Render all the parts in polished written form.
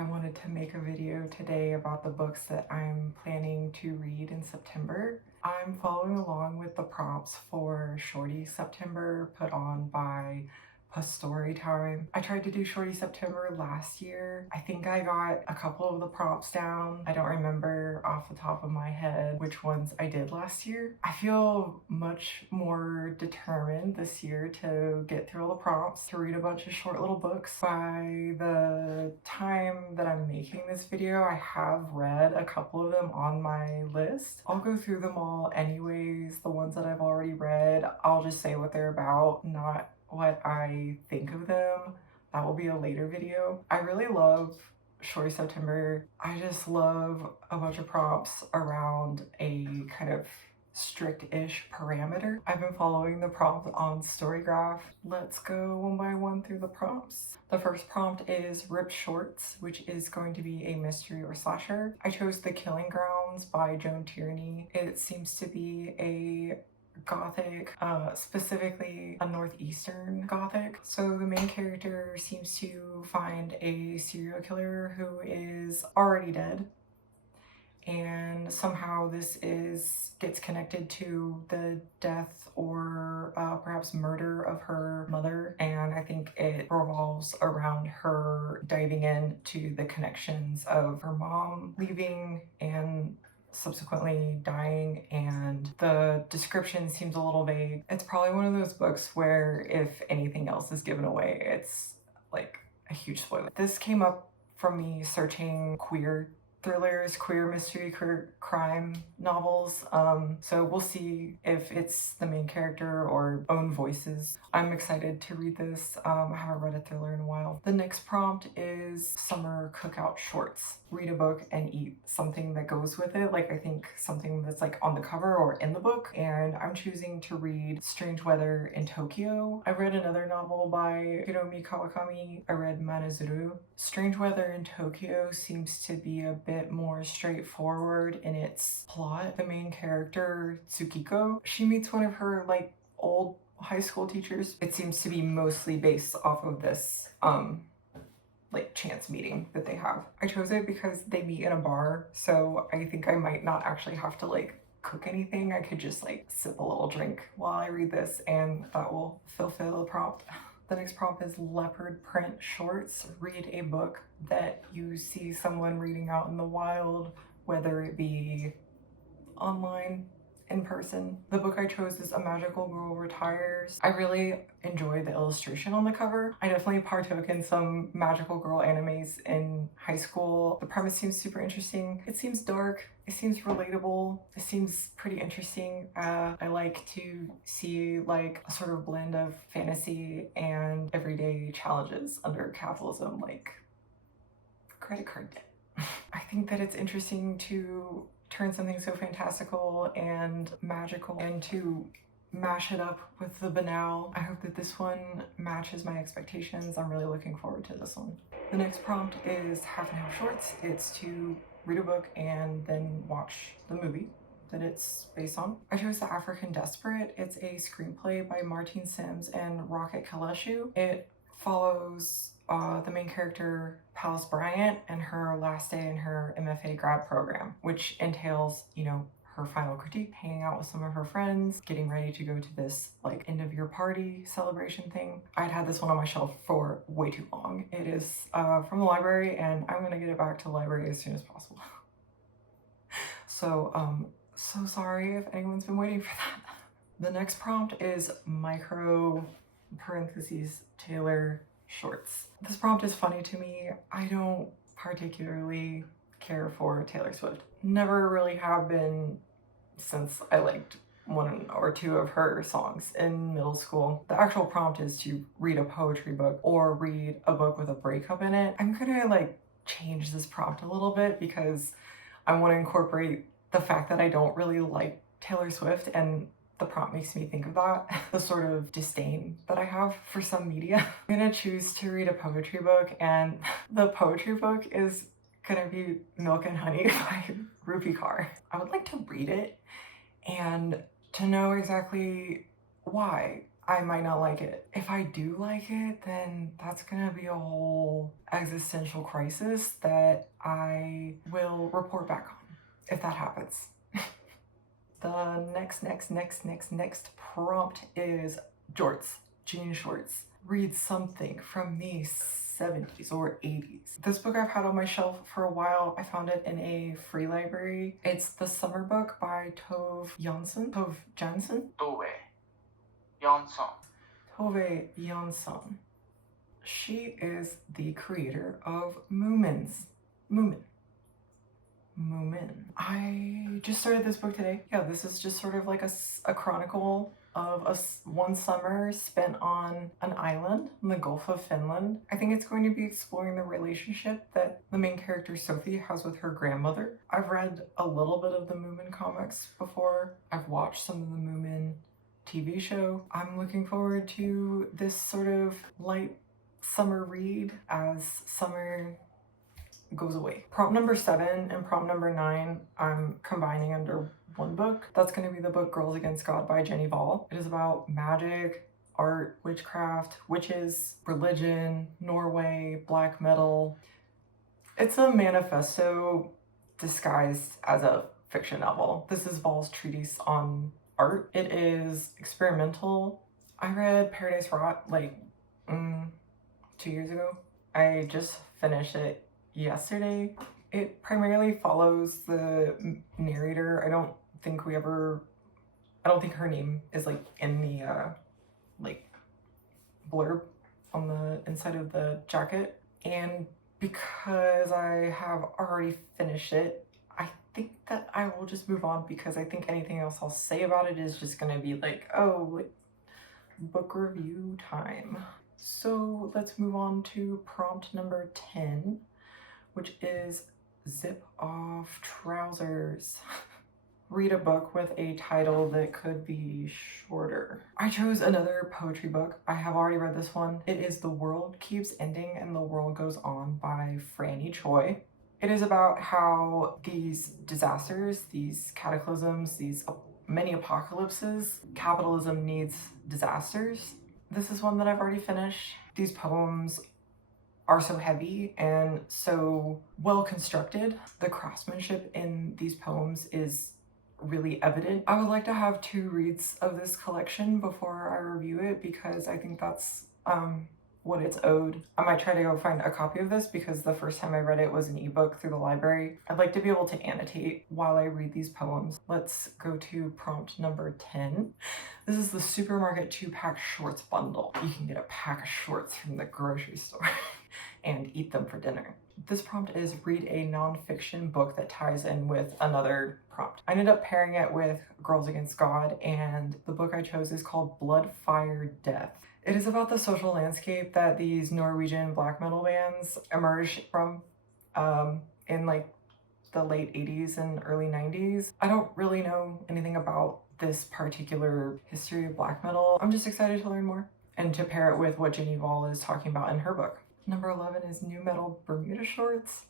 I wanted to make a video today about the books that I'm planning to read in September. I'm following along with the prompts for Shorty September put on by Story Time. I tried to do Shorty September last year. I think I got a couple of the prompts down. I don't remember off the top of my head which ones I did last year. I feel much more determined this year to get through all the prompts, to read a bunch of short little books. By the time that I'm making this video, I have read a couple of them on my list. I'll go through them all anyways. The ones that I've already read, I'll just say what they're about, not what I think of them. That will be a later video. I really love Shorty September. I just love a bunch of prompts around a kind of strict-ish parameter. I've been following the prompts on Storygraph. Let's go one by one through the prompts. The first prompt is Ripped Shorts, which is going to be a mystery or slasher. I chose The Killing Grounds by Joan Tierney. It seems to be a gothic, specifically a northeastern gothic. So the main character seems to find a serial killer who is already dead, and somehow this gets connected to the death or perhaps murder of her mother, and I think it revolves around her diving into the connections of her mom leaving and subsequently dying, and the description seems a little vague. It's probably one of those books where if anything else is given away, it's like a huge spoiler. This came up from me searching queer thrillers, queer mystery, queer crime novels. So we'll see if it's the main character or own voices. I'm excited to read this. I haven't read a thriller in a while. The next prompt is Summer Cookout Shorts. Read a book and eat something that goes with it. Like, I think something that's like on the cover or in the book. And I'm choosing to read Strange Weather in Tokyo. I read another novel by Hiromi Kawakami. I read Manazuru. Strange Weather in Tokyo seems to be a bit more straightforward in its plot. The main character, Tsukiko, she meets one of her like old high school teachers. It seems to be mostly based off of this like chance meeting that they have. I chose it because they meet in a bar, so I think I might not actually have to like cook anything. I could just like sip a little drink while I read this, and that will fulfill the prompt. The next prompt is Leopard Print Shorts. Read a book that you see someone reading out in the wild, whether it be online, in person. The book I chose is A Magical Girl Retires. I really enjoy the illustration on the cover. I definitely partook in some magical girl animes in high school. The premise seems super interesting. It seems dark. It seems relatable. It seems pretty interesting. I like to see like a sort of blend of fantasy and everyday challenges under capitalism, like credit card debt. I think that it's interesting to turn something so fantastical and magical and to mash it up with the banal. I hope that this one matches my expectations. I'm really looking forward to this one. The next prompt is Half and Half Shorts. It's to read a book and then watch the movie that it's based on. I chose The African Desperate. It's a screenplay by Martine Syms and Rocket Caleshu. It follows the main character, Palace Bryant, and her last day in her MFA grad program, which entails, you know, her final critique, hanging out with some of her friends, getting ready to go to this like end of year party celebration thing. I'd had this one on my shelf for way too long. It is from the library, and I'm gonna get it back to the library as soon as possible. So sorry if anyone's been waiting for that. The next prompt is micro parentheses Taylor Shorts. This prompt is funny to me. I don't particularly care for Taylor Swift. Never really have been since I liked one or two of her songs in middle school. The actual prompt is to read a poetry book or read a book with a breakup in it. I'm gonna like change this prompt a little bit because I want to incorporate the fact that I don't really like Taylor Swift, and the prompt makes me think of that, the sort of disdain that I have for some media. I'm gonna choose to read a poetry book, and the poetry book is gonna be Milk and Honey by Rupi Kaur. I would like to read it and to know exactly why I might not like it. If I do like it, then that's gonna be a whole existential crisis that I will report back on if that happens. The next prompt is jorts, jean shorts. Read something from the 70s or 80s. This book I've had on my shelf for a while. I found it in a free library. It's The Summer Book by Tove Jansson. Tove Jansson. She is the creator of Moomin. I just started this book today. Yeah, this is just sort of like a chronicle of one summer spent on an island in the Gulf of Finland. I think it's going to be exploring the relationship that the main character Sophie has with her grandmother. I've read a little bit of the Moomin comics before. I've watched some of the Moomin TV show. I'm looking forward to this sort of light summer read as summer goes away. Prompt number 7 and prompt number 9 I'm combining under one book. That's going to be the book Girls Against God by Hval. It is about magic, art, witchcraft, witches, religion, Norway, black metal. It's a manifesto disguised as a fiction novel. This is Hval's treatise on art. It is experimental. I read Paradise Rot like 2 years ago. I just finished it yesterday. It primarily follows the narrator. I don't think her name is like in the like blurb on the inside of the jacket. And because I have already finished it, I think that I will just move on, because I think anything else I'll say about it is just gonna be like, oh, book review time. So let's move on to prompt number 10, which is zip off trousers. Read a book with a title that could be shorter. I chose another poetry book. I have already read this one. It is The World Keeps Ending and the World Goes On by Franny Choi. It is about how these disasters, these cataclysms, these many apocalypses, capitalism needs disasters. This is one that I've already finished. These poems are so heavy and so well constructed. The craftsmanship in these poems is really evident. I would like to have 2 reads of this collection before I review it, because I think that's what it's owed. I might try to go find a copy of this, because the first time I read it was an ebook through the library. I'd like to be able to annotate while I read these poems. Let's go to prompt number 10. This is the supermarket 2-pack shorts bundle. You can get a pack of shorts from the grocery store and eat them for dinner. This prompt is read a nonfiction book that ties in with another prompt. I ended up pairing it with Girls Against God, and the book I chose is called Blood, Fire, Death. It is about the social landscape that these Norwegian black metal bands emerged from in like the late 80s and early 90s. I don't really know anything about this particular history of black metal. I'm just excited to learn more and to pair it with what Hval is talking about in her book. Number 11 is new metal Bermuda shorts.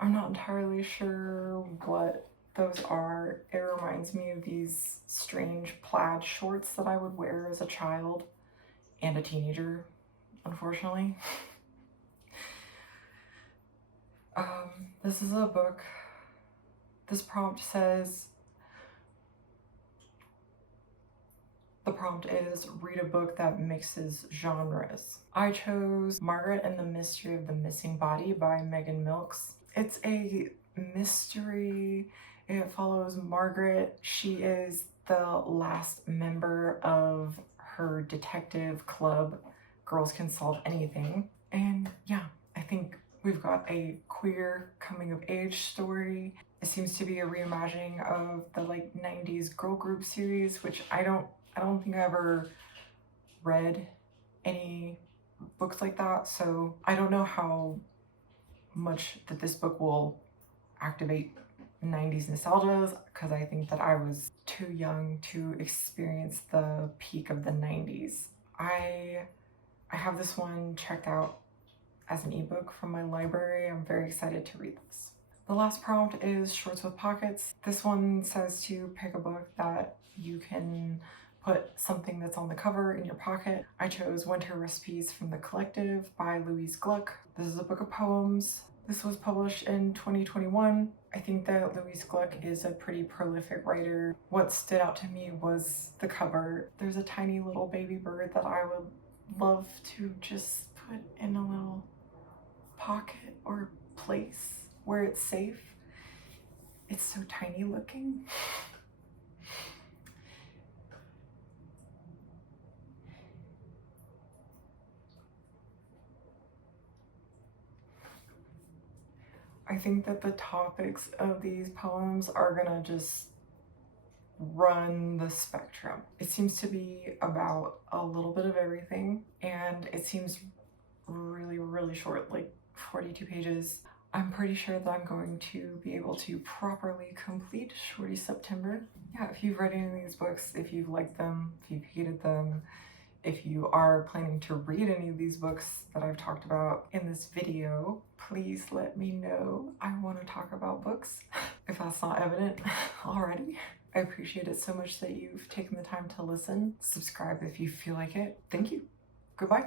I'm not entirely sure what those are. It reminds me of these strange plaid shorts that I would wear as a child and a teenager, unfortunately. This is a book. This prompt says, the prompt is read a book that mixes genres. I chose Margaret and the Mystery of the Missing Body by Megan Milks. It's a mystery. It follows Margaret. She is the last member of her detective club, Girls Can Solve Anything. And yeah, I think we've got a queer coming of age story. It seems to be a reimagining of the like 90s girl group series, which I don't think I ever read any books like that, so I don't know how much that this book will activate 90s nostalgia, because I think that I was too young to experience the peak of the 90s. I have this one checked out as an ebook from my library. I'm very excited to read this. The last prompt is shorts with pockets. This one says to pick a book that you can put something that's on the cover in your pocket. I chose Winter Recipes from the Collective by Louise Glück. This is a book of poems. This was published in 2021. I think that Louise Glück is a pretty prolific writer. What stood out to me was the cover. There's a tiny little baby bird that I would love to just put in a little pocket or place where it's safe. It's so tiny looking. I think that the topics of these poems are gonna just run the spectrum. It seems to be about a little bit of everything, and it seems really short, like 42 pages. I'm pretty sure that I'm going to be able to properly complete Shorty September. Yeah, if you've read any of these books, if you've liked them, if you've hated them, if you are planning to read any of these books that I've talked about in this video, please let me know. I want to talk about books, if that's not evident already. I appreciate it so much that you've taken the time to listen. Subscribe if you feel like it. Thank you. Goodbye.